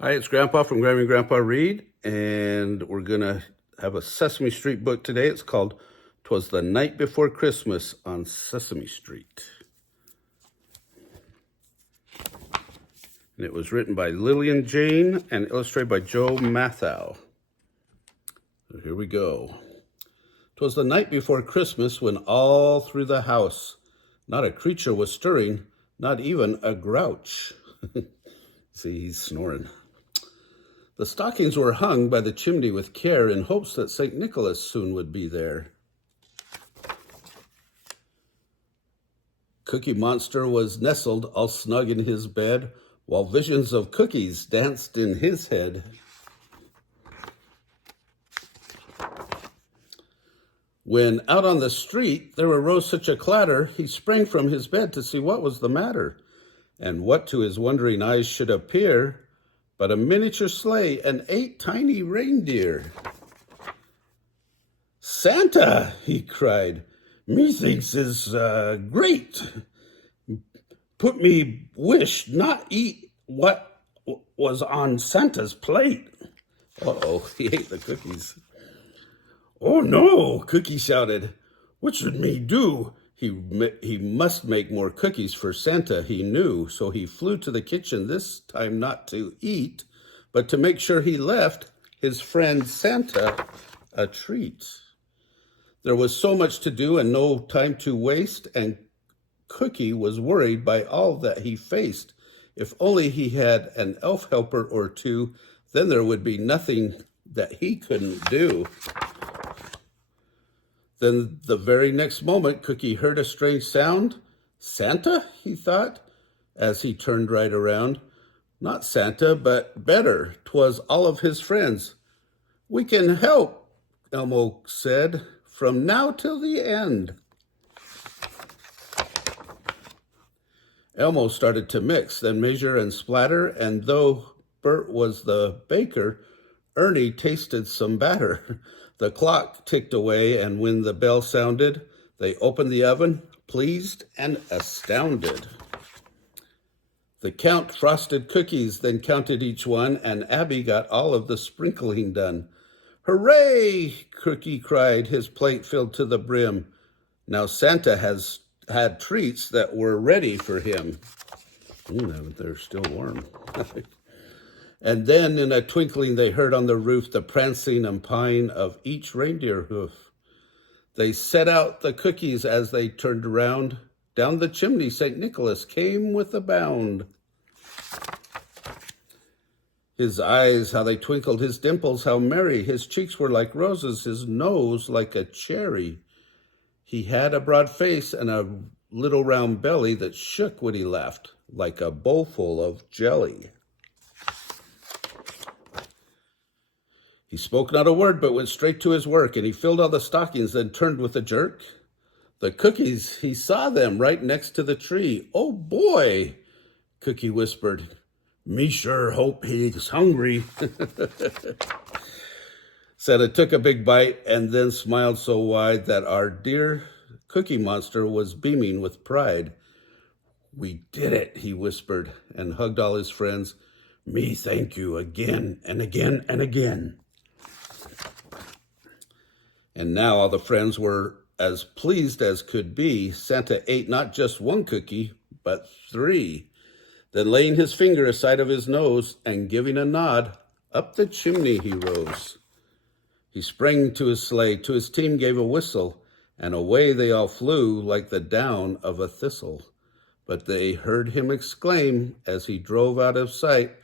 Hi, it's Grandpa from Grammy and Grandpa Read, and we're going to have a Sesame Street book today. It's called "'Twas the Night Before Christmas on Sesame Street." And it was written by Lillian Jane and illustrated by Joe Mathieu. So here we go. 'Twas the night before Christmas when all through the house not a creature was stirring, not even a grouch. See, he's snoring. The stockings were hung by the chimney with care in hopes that St. Nicholas soon would be there. Cookie Monster was nestled all snug in his bed, while visions of cookies danced in his head. When out on the street there arose such a clatter, he sprang from his bed to see what was the matter, and what to his wondering eyes should appear but a miniature sleigh and 8 tiny reindeer. "Santa," he cried, "methinks is great. Put me wish not eat what was on Santa's plate." Uh-oh, he ate the cookies. "Oh no," Cookie shouted. "What should me do?" He must make more cookies for Santa, he knew, so he flew to the kitchen, this time not to eat, but to make sure he left his friend Santa a treat. There was so much to do and no time to waste, and Cookie was worried by all that he faced. If only he had an elf helper or two, then there would be nothing that he couldn't do. Then the very next moment, Cookie heard a strange sound. "Santa?" he thought, as he turned right around. Not Santa, but better. 'Twas all of his friends. "We can help," Elmo said, "from now till the end." Elmo started to mix, then measure and splatter, and though Bert was the baker, Ernie tasted some batter. The clock ticked away, and when the bell sounded, they opened the oven, pleased and astounded. The Count frosted cookies, then counted each one, and Abby got all of the sprinkling done. "Hooray!" Cookie cried, his plate filled to the brim. Now Santa has had treats that were ready for him. They're still warm. And then in a twinkling they heard on the roof the prancing and pawing of each reindeer hoof. They set out the cookies as they turned around. Down the chimney St. Nicholas came with a bound. His eyes, how they twinkled, his dimples, how merry. His cheeks were like roses, his nose like a cherry. He had a broad face and a little round belly that shook when he laughed, like a bowlful of jelly. He spoke not a word, but went straight to his work, and he filled all the stockings, then turned with a jerk. The cookies, he saw them right next to the tree. "Oh, boy," Cookie whispered. "Me sure hope he's hungry." Santa took a big bite and then smiled so wide that our dear Cookie Monster was beaming with pride. "We did it," he whispered, and hugged all his friends. "Me thank you again and again and again." And now all the friends were as pleased as could be. Santa ate not just 1 cookie, but 3. Then laying his finger aside of his nose and giving a nod, up the chimney he rose. He sprang to his sleigh, to his team gave a whistle, and away they all flew like the down of a thistle. But they heard him exclaim as he drove out of sight,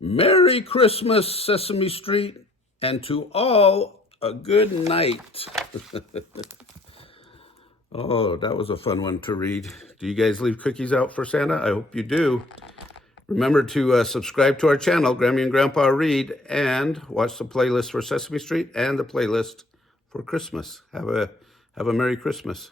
"Merry Christmas, Sesame Street, and to all a good night." Oh, that was a fun one to read. Do you guys leave cookies out for Santa? I hope you do. Remember to subscribe to our channel, Grammy and Grandpa Read, and watch the playlist for Sesame Street and the playlist for Christmas. Have a Merry Christmas.